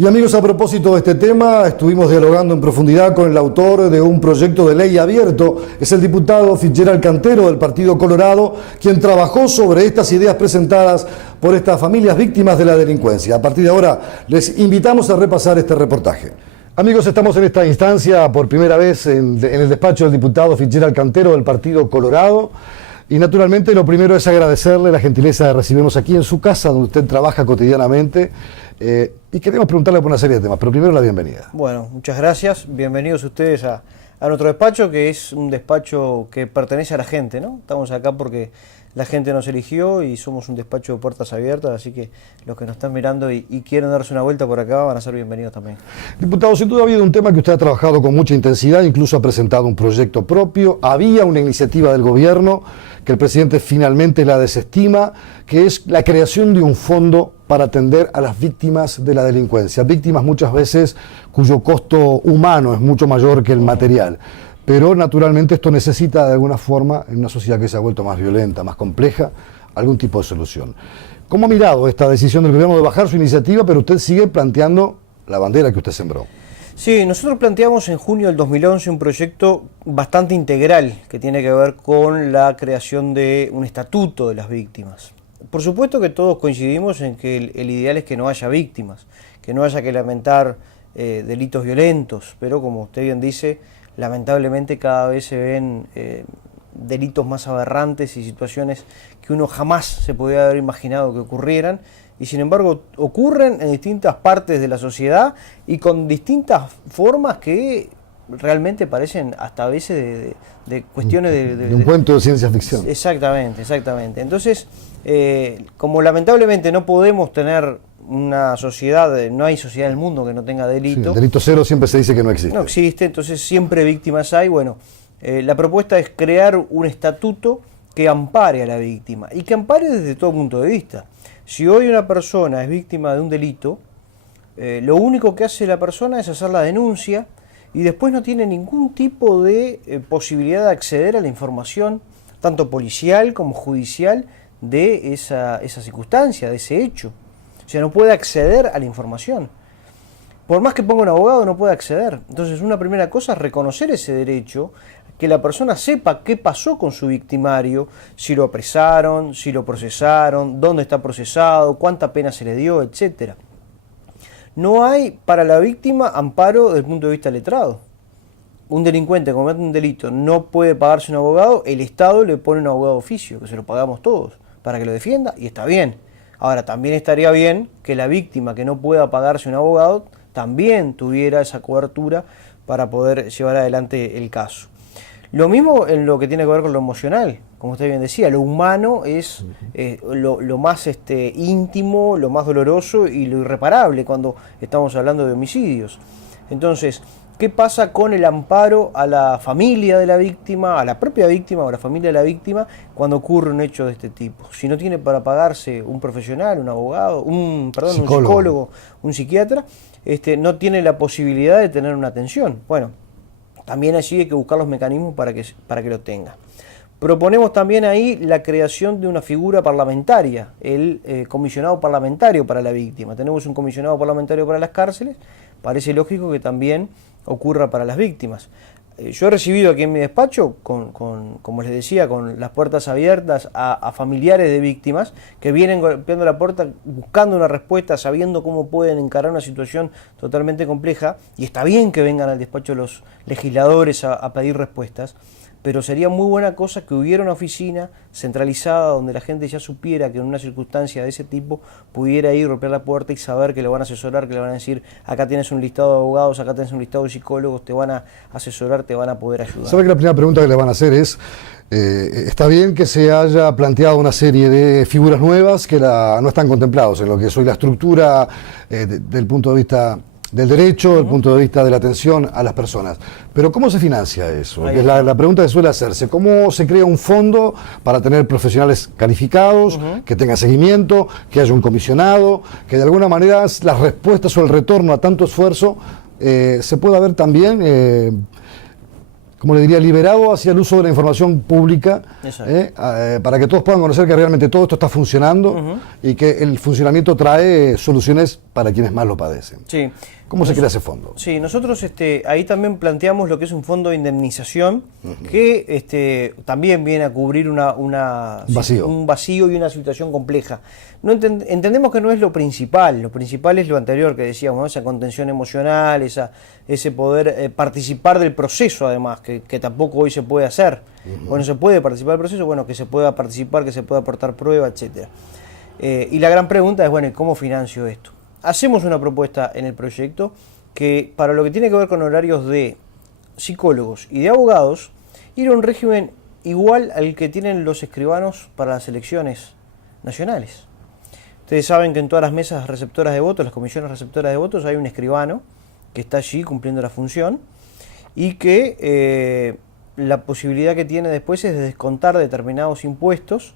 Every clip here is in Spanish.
Y amigos, a propósito de este tema, estuvimos dialogando en profundidad con el autor de un proyecto de ley abierto. Es el diputado Fitzgerald Cantero del Partido Colorado, quien trabajó sobre estas ideas presentadas por estas familias víctimas de la delincuencia. A partir de ahora, les invitamos a repasar este reportaje. Amigos, estamos en esta instancia por primera vez en el despacho del diputado Fitzgerald Cantero del Partido Colorado. Y naturalmente lo primero es agradecerle la gentileza de recibirnos aquí en su casa, donde usted trabaja cotidianamente. Y queremos preguntarle por una serie de temas, pero primero la bienvenida. Bueno, muchas gracias. Bienvenidos ustedes a nuestro despacho, que es un despacho que pertenece a la gente, ¿no? Estamos acá porque la gente nos eligió y somos un despacho de puertas abiertas, así que los que nos están mirando y quieren darse una vuelta por acá van a ser bienvenidos también. Diputado, sin duda ha habido un tema que usted ha trabajado con mucha intensidad, incluso ha presentado un proyecto propio. Había una iniciativa del gobierno que el presidente finalmente la desestima, que es la creación de un fondo para atender a las víctimas de la delincuencia. Víctimas muchas veces cuyo costo humano es mucho mayor que el material. Pero naturalmente esto necesita de alguna forma, en una sociedad que se ha vuelto más violenta, más compleja, algún tipo de solución. ¿Cómo ha mirado esta decisión del gobierno de bajar su iniciativa, pero usted sigue planteando la bandera que usted sembró? Sí, nosotros planteamos en junio del 2011 un proyecto bastante integral que tiene que ver con la creación de un estatuto de las víctimas. Por supuesto que todos coincidimos en que el ideal es que no haya víctimas, que no haya que lamentar delitos violentos, pero como usted bien dice, lamentablemente cada vez se ven delitos más aberrantes y situaciones que uno jamás se podía haber imaginado que ocurrieran, y sin embargo ocurren en distintas partes de la sociedad y con distintas formas que realmente parecen hasta a veces de cuestiones de un cuento de ciencia ficción. Exactamente, exactamente. Entonces, como lamentablemente no podemos tener una sociedad, no hay sociedad en el mundo que no tenga delito. Sí, el delito cero siempre se dice que no existe. No existe, entonces siempre víctimas hay. Bueno, la propuesta es crear un estatuto que ampare a la víctima y que ampare desde todo punto de vista. Si hoy una persona es víctima de un delito, lo único que hace la persona es hacer la denuncia y después no tiene ningún tipo de posibilidad de acceder a la información, tanto policial como judicial, de esa circunstancia, de ese hecho. O sea, no puede acceder a la información. Por más que ponga un abogado, no puede acceder. Entonces, una primera cosa es reconocer ese derecho, que la persona sepa qué pasó con su victimario, si lo apresaron, si lo procesaron, dónde está procesado, cuánta pena se le dio, etc. No hay para la víctima amparo desde el punto de vista letrado. Un delincuente comete un delito, no puede pagarse un abogado, el Estado le pone un abogado de oficio, que se lo pagamos todos, para que lo defienda, y está bien. Ahora, también estaría bien que la víctima que no pueda pagarse un abogado también tuviera esa cobertura para poder llevar adelante el caso. Lo mismo en lo que tiene que ver con lo emocional, como usted bien decía, lo humano es lo más íntimo, lo más doloroso y lo irreparable cuando estamos hablando de homicidios. Entonces, ¿qué pasa con el amparo a la familia de la víctima, a la propia víctima o a la familia de la víctima cuando ocurre un hecho de este tipo? Si no tiene para pagarse un profesional, un abogado, un psicólogo, un psiquiatra, no tiene la posibilidad de tener una atención. Bueno, también allí hay que buscar los mecanismos para que lo tenga. Proponemos también ahí la creación de una figura parlamentaria, el comisionado parlamentario para la víctima. Tenemos un comisionado parlamentario para las cárceles, parece lógico que también ocurra para las víctimas. Yo he recibido aquí en mi despacho, como les decía, con las puertas abiertas a familiares de víctimas que vienen golpeando la puerta buscando una respuesta, sabiendo cómo pueden encarar una situación totalmente compleja, y está bien que vengan al despacho los legisladores a pedir respuestas, pero sería muy buena cosa que hubiera una oficina centralizada donde la gente ya supiera que en una circunstancia de ese tipo pudiera ir, romper la puerta y saber que le van a asesorar, que le van a decir, acá tienes un listado de abogados, acá tienes un listado de psicólogos, te van a asesorar, te van a poder ayudar. ¿Sabe que la primera pregunta que le van a hacer es, está bien que se haya planteado una serie de figuras nuevas que no están contemplados en lo que es hoy la estructura del punto de vista del derecho, desde el punto de vista de la atención a las personas? Pero ¿cómo se financia eso? Que es la pregunta que suele hacerse. ¿Cómo se crea un fondo para tener profesionales calificados, que tenga seguimiento, que haya un comisionado, que de alguna manera las respuestas o el retorno a tanto esfuerzo se pueda ver también, como le diría, liberado hacia el uso de la información pública, para que todos puedan conocer que realmente todo esto está funcionando y que el funcionamiento trae soluciones para para quienes más lo padecen. Sí. ¿Cómo se crea ese fondo? Sí, nosotros ahí también planteamos lo que es un fondo de indemnización que también viene a cubrir un vacío y una situación compleja. No entendemos que no es lo principal es lo anterior que decíamos, ¿no? Esa contención emocional, ese poder participar del proceso además, que tampoco hoy se puede hacer. Bueno, se puede participar del proceso, bueno, que se pueda participar, que se pueda aportar prueba, etcétera. Y la gran pregunta es, bueno, ¿y cómo financio esto? Hacemos una propuesta en el proyecto que para lo que tiene que ver con horarios de psicólogos y de abogados, ir a un régimen igual al que tienen los escribanos para las elecciones nacionales. Ustedes saben que en todas las mesas receptoras de votos, las comisiones receptoras de votos, hay un escribano que está allí cumpliendo la función y que la posibilidad que tiene después es de descontar determinados impuestos,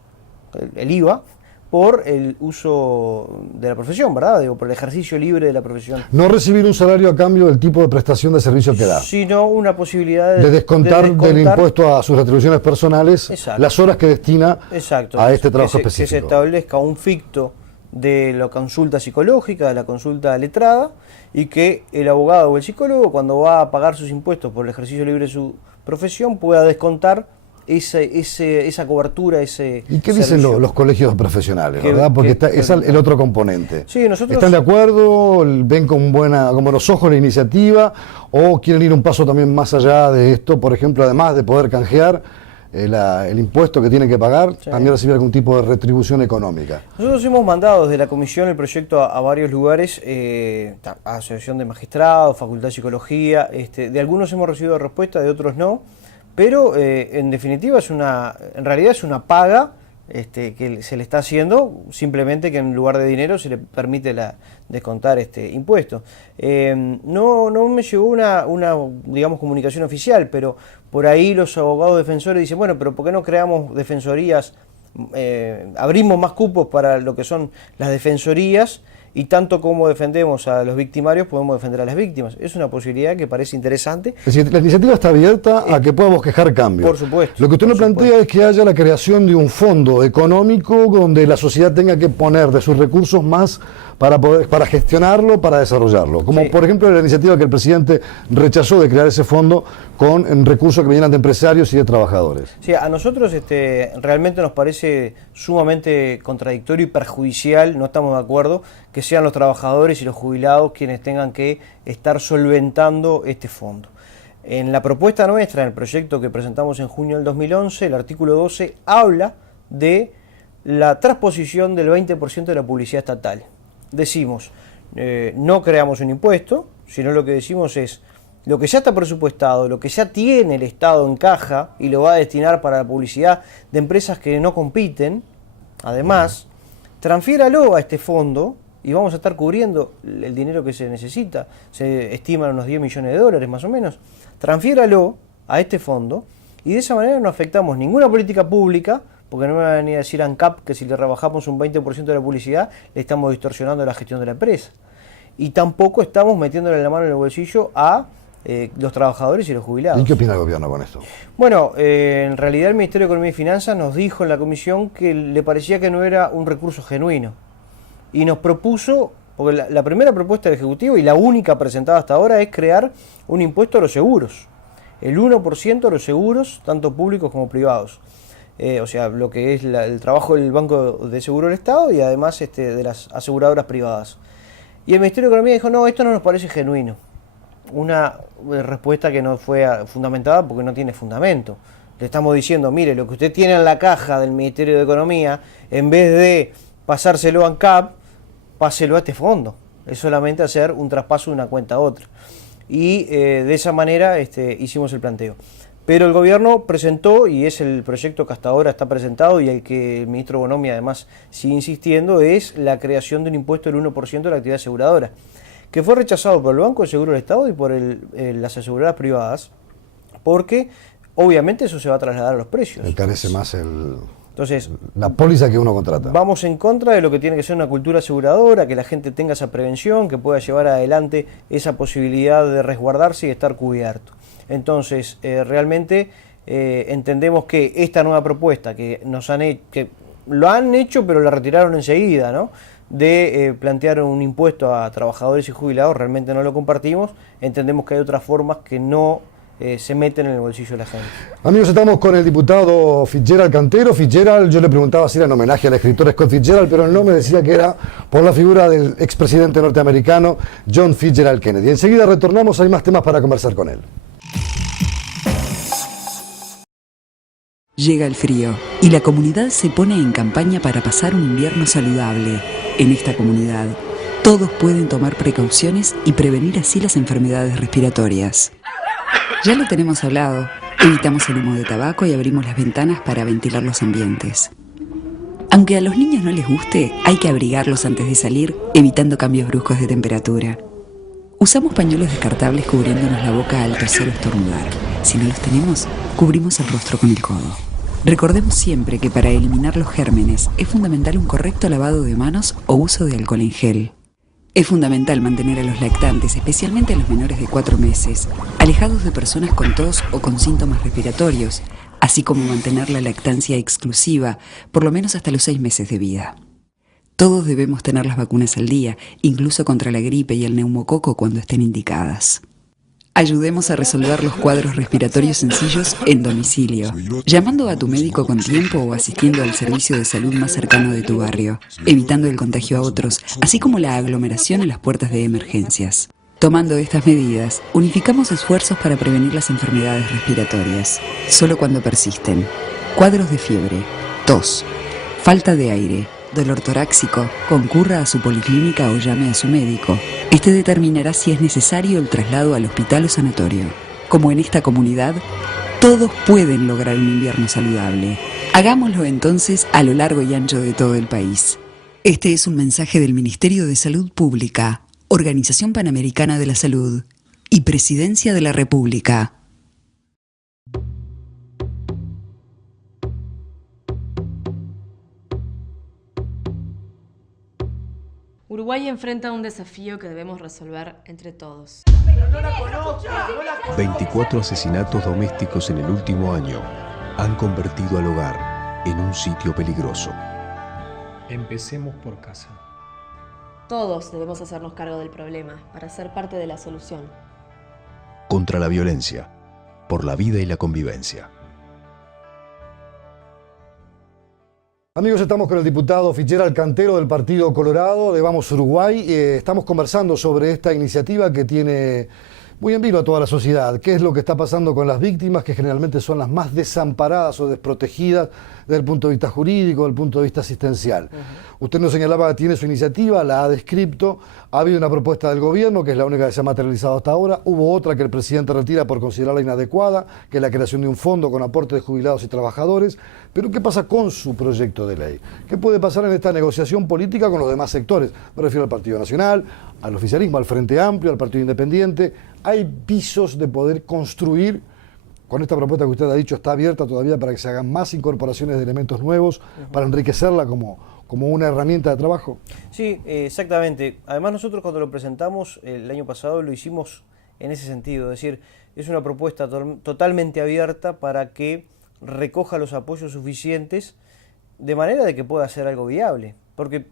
el IVA, por el uso de la profesión, ¿verdad? Digo, por el ejercicio libre de la profesión. No recibir un salario a cambio del tipo de prestación de servicio que da. Sino una posibilidad de descontar del impuesto a sus retribuciones personales. Exacto. Las horas que destina a este trabajo específico. Que se establezca un ficto de la consulta psicológica, de la consulta letrada, y que el abogado o el psicólogo, cuando va a pagar sus impuestos por el ejercicio libre de su profesión, pueda descontar esa cobertura, ese ¿Y qué dicen los colegios profesionales, verdad? Porque es el otro componente. Sí, nosotros ¿están de acuerdo? ¿Ven con buenos ojos la iniciativa? ¿O quieren ir un paso también más allá de esto? Por ejemplo, además de poder canjear el impuesto que tienen que pagar, sí, también recibir algún tipo de retribución económica. Nosotros hemos mandado desde la comisión el proyecto a varios lugares, a Asociación de Magistrados, Facultad de Psicología, de algunos hemos recibido respuesta, de otros no. Pero en definitiva en realidad es una paga que se le está haciendo, simplemente que en lugar de dinero se le permite descontar impuesto. No me llegó una digamos, comunicación oficial, pero por ahí los abogados defensores dicen, bueno, pero ¿por qué no creamos defensorías, abrimos más cupos para lo que son las defensorías? Y tanto como defendemos a los victimarios, podemos defender a las víctimas. Es una posibilidad que parece interesante. Es decir, la iniciativa está abierta a que podamos quejar cambios. Por supuesto. Lo que usted nos plantea es que haya la creación de un fondo económico donde la sociedad tenga que poner de sus recursos más para gestionarlo, para desarrollarlo. Como sí, por ejemplo la iniciativa que el presidente rechazó de crear ese fondo con recursos que vinieran de empresarios y de trabajadores. Sí, a nosotros realmente nos parece sumamente contradictorio y perjudicial, no estamos de acuerdo, que sean los trabajadores y los jubilados quienes tengan que estar solventando este fondo. En la propuesta nuestra, en el proyecto que presentamos en junio del 2011, el artículo 12 habla de la transposición del 20% de la publicidad estatal. Decimos, no creamos un impuesto, sino lo que decimos es, lo que ya está presupuestado, lo que ya tiene el Estado en caja y lo va a destinar para la publicidad de empresas que no compiten, además, transfiéralo a este fondo y vamos a estar cubriendo el dinero que se necesita, se estiman unos 10 millones de dólares más o menos, transfiéralo a este fondo y de esa manera no afectamos ninguna política pública, porque no me van a venir a decir ANCAP que si le rebajamos un 20% de la publicidad le estamos distorsionando la gestión de la empresa. Y tampoco estamos metiéndole la mano en el bolsillo a los trabajadores y los jubilados. ¿Y qué opina el gobierno con esto? Bueno, en realidad el Ministerio de Economía y Finanzas nos dijo en la comisión que le parecía que no era un recurso genuino. Y nos propuso, porque la primera propuesta del Ejecutivo y la única presentada hasta ahora es crear un impuesto a los seguros. El 1% a los seguros, tanto públicos como privados. O sea, lo que es el trabajo del Banco de Seguro del Estado y además de las aseguradoras privadas. Y el Ministerio de Economía dijo, no, esto no nos parece genuino. Una respuesta que no fue fundamentada porque no tiene fundamento. Le estamos diciendo, mire, lo que usted tiene en la caja del Ministerio de Economía, en vez de pasárselo a ANCAP, páselo a este fondo. Es solamente hacer un traspaso de una cuenta a otra. Y de esa manera hicimos el planteo. Pero el gobierno presentó, y es el proyecto que hasta ahora está presentado y el que el ministro Bonomi además sigue insistiendo, es la creación de un impuesto del 1% de la actividad aseguradora, que fue rechazado por el Banco de Seguro del Estado y por las aseguradoras privadas, porque obviamente eso se va a trasladar a los precios. Encarece más Entonces, la póliza que uno contrata. Vamos en contra de lo que tiene que ser una cultura aseguradora, que la gente tenga esa prevención, que pueda llevar adelante esa posibilidad de resguardarse y estar cubierto. Entonces, realmente entendemos que esta nueva propuesta que nos que lo han hecho pero la retiraron enseguida, ¿no? de plantear un impuesto a trabajadores y jubilados realmente no lo compartimos. Entendemos que hay otras formas que no se meten en el bolsillo de la gente. Amigos, estamos con el diputado Fitzgerald Cantero. Fitzgerald, yo le preguntaba si era en homenaje al escritor Scott Fitzgerald, pero el nombre decía que era por la figura del expresidente norteamericano John Fitzgerald Kennedy. Enseguida retornamos, hay más temas para conversar con él. Llega el frío y la comunidad se pone en campaña para pasar un invierno saludable. En esta comunidad, todos pueden tomar precauciones y prevenir así las enfermedades respiratorias. Ya lo tenemos hablado, evitamos el humo de tabaco y abrimos las ventanas para ventilar los ambientes. Aunque a los niños no les guste, hay que abrigarlos antes de salir, evitando cambios bruscos de temperatura. Usamos pañuelos descartables cubriéndonos la boca al toser o estornudar. Si no los tenemos, cubrimos el rostro con el codo. Recordemos siempre que para eliminar los gérmenes es fundamental un correcto lavado de manos o uso de alcohol en gel. Es fundamental mantener a los lactantes, especialmente a los menores de 4 meses, alejados de personas con tos o con síntomas respiratorios, así como mantener la lactancia exclusiva, por lo menos hasta los 6 meses de vida. Todos debemos tener las vacunas al día, incluso contra la gripe y el neumococo cuando estén indicadas. Ayudemos a resolver los cuadros respiratorios sencillos en domicilio, llamando a tu médico con tiempo o asistiendo al servicio de salud más cercano de tu barrio, evitando el contagio a otros, así como la aglomeración en las puertas de emergencias. Tomando estas medidas, unificamos esfuerzos para prevenir las enfermedades respiratorias, solo cuando persisten. Cuadros de fiebre, tos, falta de aire, dolor torácico, concurra a su policlínica o llame a su médico. Este determinará si es necesario el traslado al hospital o sanatorio. Como en esta comunidad, todos pueden lograr un invierno saludable. Hagámoslo entonces a lo largo y ancho de todo el país. Este es un mensaje del Ministerio de Salud Pública, Organización Panamericana de la Salud y Presidencia de la República. Uruguay enfrenta un desafío que debemos resolver entre todos. 24 asesinatos domésticos en el último año han convertido al hogar en un sitio peligroso. Empecemos por casa. Todos debemos hacernos cargo del problema para ser parte de la solución. Contra la violencia, por la vida y la convivencia. Amigos, estamos con el diputado Fitzgerald Cantero del Partido Colorado de Vamos Uruguay. Estamos conversando sobre esta iniciativa que tiene muy en vilo a toda la sociedad. ¿Qué es lo que está pasando con las víctimas, que generalmente son las más desamparadas o desprotegidas desde el punto de vista jurídico, desde el punto de vista asistencial? Usted nos señalaba que tiene su iniciativa, la ha descrito, ha habido una propuesta del gobierno, que es la única que se ha materializado hasta ahora, hubo otra que el presidente retira por considerarla inadecuada, que es la creación de un fondo con aporte de jubilados y trabajadores. Pero ¿qué pasa con su proyecto de ley? ¿Qué puede pasar en esta negociación política con los demás sectores? Me refiero al Partido Nacional, al oficialismo, al Frente Amplio, al Partido Independiente. ¿Hay visos de poder construir? Con esta propuesta que usted ha dicho, está abierta todavía para que se hagan más incorporaciones de elementos nuevos, para enriquecerla como una herramienta de trabajo. Sí, exactamente. Además, nosotros cuando lo presentamos el año pasado lo hicimos en ese sentido, es decir, es una propuesta totalmente abierta para que recoja los apoyos suficientes de manera de que pueda ser algo viable. Porque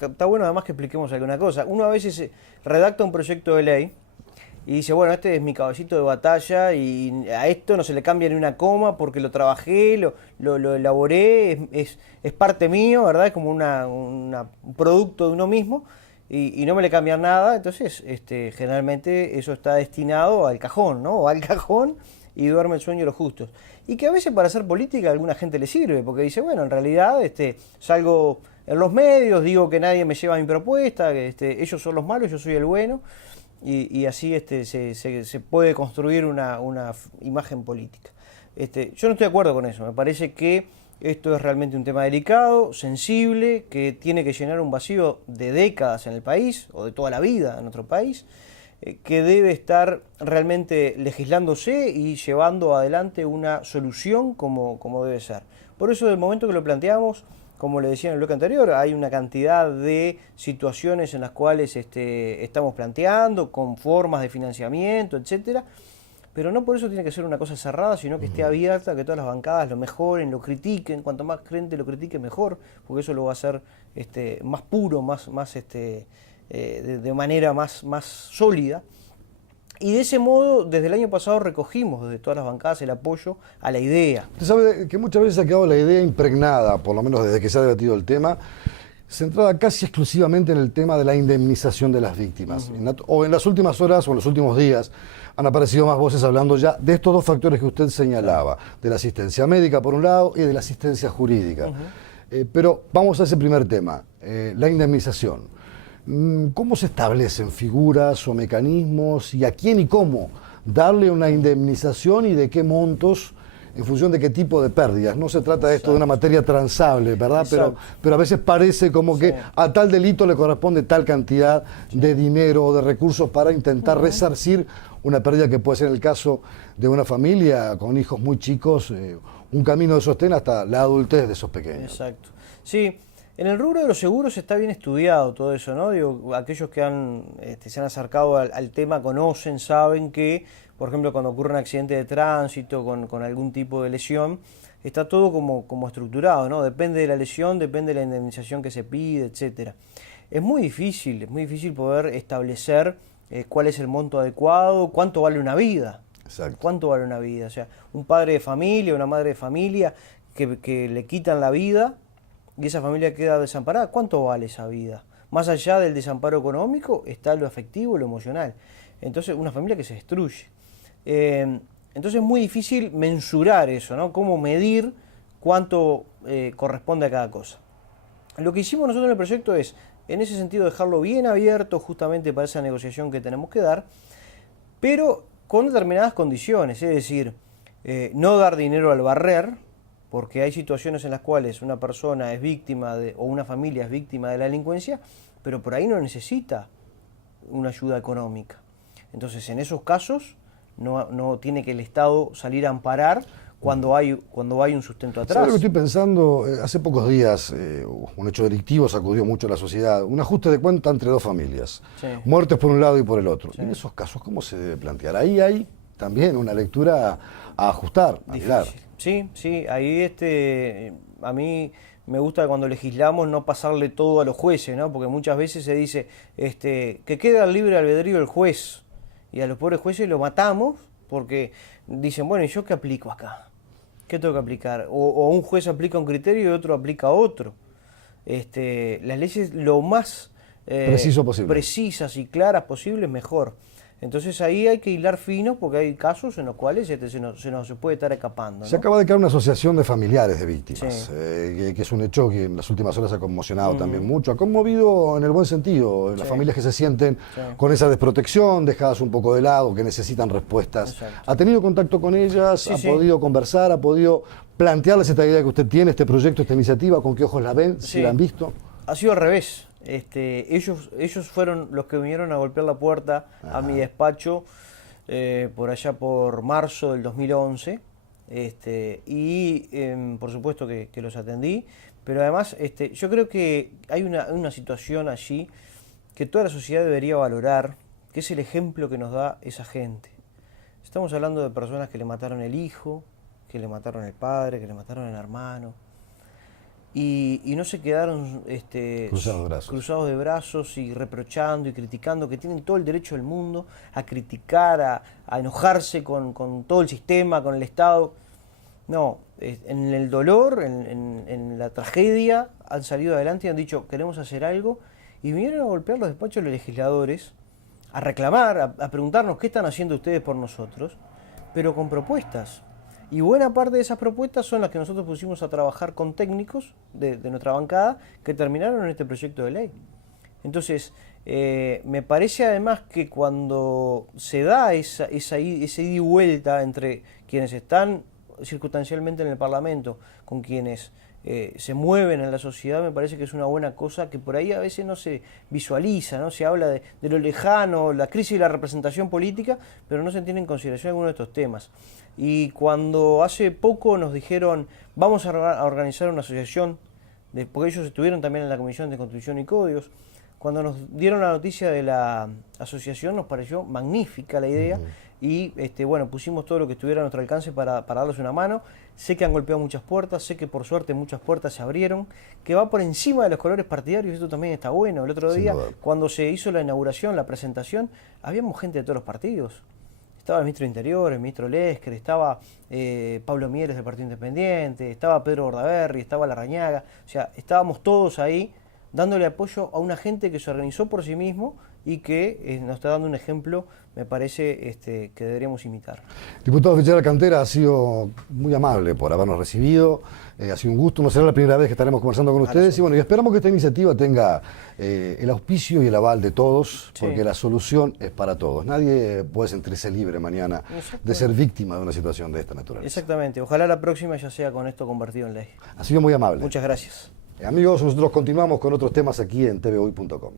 está bueno además que expliquemos alguna cosa. Uno a veces redacta un proyecto de ley y dice, bueno, este es mi caballito de batalla y a esto no se le cambia ni una coma porque lo trabajé, lo elaboré, es parte mío, ¿verdad? Es como un producto de uno mismo y no me le cambian nada. Entonces, generalmente eso está destinado al cajón, ¿no? O al cajón y duerme el sueño de los justos. Y que a veces para hacer política a alguna gente le sirve, porque dice, bueno, en realidad salgo en los medios, digo que nadie me lleva mi propuesta, que ellos son los malos, yo soy el bueno. Y así se puede construir una imagen política. Yo no estoy de acuerdo con eso. Me parece que esto es realmente un tema delicado, sensible, que tiene que llenar un vacío de décadas en el país, o de toda la vida en nuestro país, que debe estar realmente legislándose y llevando adelante una solución como debe ser. Por eso, del momento que lo planteamos, como le decía en el bloque anterior, hay una cantidad de situaciones en las cuales estamos planteando, con formas de financiamiento, etcétera, pero no por eso tiene que ser una cosa cerrada, sino que esté abierta, que todas las bancadas lo mejoren, lo critiquen, cuanto más gente lo critique mejor, porque eso lo va a hacer más puro, de manera más sólida. Y de ese modo, desde el año pasado recogimos desde todas las bancadas el apoyo a la idea. Usted sabe que muchas veces ha quedado la idea impregnada, por lo menos desde que se ha debatido el tema, centrada casi exclusivamente en el tema de la indemnización de las víctimas. O en las últimas horas o en los últimos días han aparecido más voces hablando ya de estos dos factores que usted señalaba, de la asistencia médica por un lado y de la asistencia jurídica. Pero vamos a ese primer tema, la indemnización. ¿Cómo se establecen figuras o mecanismos y a quién y cómo darle una indemnización y de qué montos en función de qué tipo de pérdidas? No se trata de esto de una materia transable, ¿verdad? Pero a veces parece como que a tal delito le corresponde tal cantidad de dinero o de recursos para intentar resarcir una pérdida que puede ser, en el caso de una familia con hijos muy chicos, un camino de sostén hasta la adultez de esos pequeños. Exacto. Sí. En el rubro de los seguros está bien estudiado todo eso, ¿no? Digo, aquellos que se han acercado al tema conocen, saben que, por ejemplo, cuando ocurre un accidente de tránsito con algún tipo de lesión, está todo como estructurado, ¿no? Depende de la lesión, depende de la indemnización que se pide, etcétera. Es muy difícil poder establecer cuál es el monto adecuado, cuánto vale una vida. Exacto. ¿Cuánto vale una vida? O sea, un padre de familia, una madre de familia que le quitan la vida y esa familia queda desamparada, ¿cuánto vale esa vida? Más allá del desamparo económico está lo afectivo, lo emocional. Entonces, una familia que se destruye. Entonces es muy difícil mensurar eso, ¿no? Cómo medir cuánto corresponde a cada cosa. Lo que hicimos nosotros en el proyecto es, en ese sentido, dejarlo bien abierto justamente para esa negociación que tenemos que dar, pero con determinadas condiciones, es decir, no dar dinero al barrer, porque hay situaciones en las cuales una persona es víctima o una familia es víctima de la delincuencia, pero por ahí no necesita una ayuda económica. Entonces, en esos casos, no tiene que el Estado salir a amparar cuando hay un sustento atrás. ¿Sabe lo que estoy pensando? Hace pocos días, un hecho delictivo sacudió mucho a la sociedad, un ajuste de cuenta entre dos familias, muertes por un lado y por el otro. En esos casos, ¿cómo se debe plantear? Ahí hay también una lectura a ajustar, a mirar. Sí, ahí a mí me gusta cuando legislamos no pasarle todo a los jueces, ¿no? Porque muchas veces se dice que queda el libre albedrío del juez y a los pobres jueces lo matamos porque dicen, bueno, ¿y yo qué aplico acá? ¿Qué tengo que aplicar? O un juez aplica un criterio y otro aplica otro. Las leyes lo más precisas y claras posibles, mejor. Entonces ahí hay que hilar fino porque hay casos en los cuales se nos puede estar escapando, ¿no? Se acaba de crear una asociación de familiares de víctimas, que es un hecho que en las últimas horas ha conmocionado también mucho. Ha conmovido en el buen sentido, las familias que se sienten con esa desprotección, dejadas un poco de lado, que necesitan respuestas. ¿Ha tenido contacto con ellas? ¿Ha podido conversar? ¿Ha podido plantearles esta idea que usted tiene, este proyecto, esta iniciativa? ¿Con qué ojos la ven? ¿Si la han visto? Ha sido al revés. Ellos fueron los que vinieron a golpear la puerta a mi despacho por allá por marzo del 2011 por supuesto que los atendí, pero además yo creo que hay una situación allí que toda la sociedad debería valorar, que es el ejemplo que nos da esa gente. Estamos hablando de personas que le mataron el hijo, que le mataron el padre, que le mataron el hermano, y no se quedaron cruzados de brazos y reprochando y criticando, que tienen todo el derecho del mundo a criticar, a enojarse con todo el sistema, con el Estado. No, en el dolor, en la tragedia, han salido adelante y han dicho, queremos hacer algo, y vinieron a golpear los despachos de los legisladores, a reclamar, a preguntarnos qué están haciendo ustedes por nosotros, pero con propuestas. Y buena parte de esas propuestas son las que nosotros pusimos a trabajar con técnicos de nuestra bancada que terminaron en este proyecto de ley. Entonces, me parece además que cuando se da ese ida y vuelta entre quienes están circunstancialmente en el Parlamento con quienes se mueven en la sociedad, me parece que es una buena cosa que por ahí a veces no se visualiza, ¿no? Se habla de lo lejano, la crisis de la representación política, pero no se tiene en consideración algunos de estos temas. Y cuando hace poco nos dijeron, vamos a organizar una asociación, porque ellos estuvieron también en la Comisión de Constitución y Códigos, Cuando nos dieron la noticia de la asociación nos pareció magnífica la idea y bueno, pusimos todo lo que estuviera a nuestro alcance para darles una mano. Sé que han golpeado muchas puertas, sé que por suerte muchas puertas se abrieron, que va por encima de los colores partidarios, esto también está bueno. El otro día, cuando se hizo la inauguración, la presentación, habíamos gente de todos los partidos. Estaba el ministro de Interior, el ministro Lesker, estaba Pablo Mieres del Partido Independiente, estaba Pedro Bordaberry, estaba Larrañaga, o sea, estábamos todos ahí dándole apoyo a una gente que se organizó por sí mismo y que nos está dando un ejemplo, me parece, que deberíamos imitar. Diputado Fitzgerald Cantera, ha sido muy amable por habernos recibido, ha sido un gusto, no será la primera vez que estaremos conversando con ustedes y bueno, y esperamos que esta iniciativa tenga el auspicio y el aval de todos, porque la solución es para todos. Nadie puede sentirse libre mañana de ser víctima de una situación de esta naturaleza. Exactamente, ojalá la próxima ya sea con esto convertido en ley. Ha sido muy amable. Muchas gracias. Amigos, nosotros continuamos con otros temas aquí en tvhoy.com.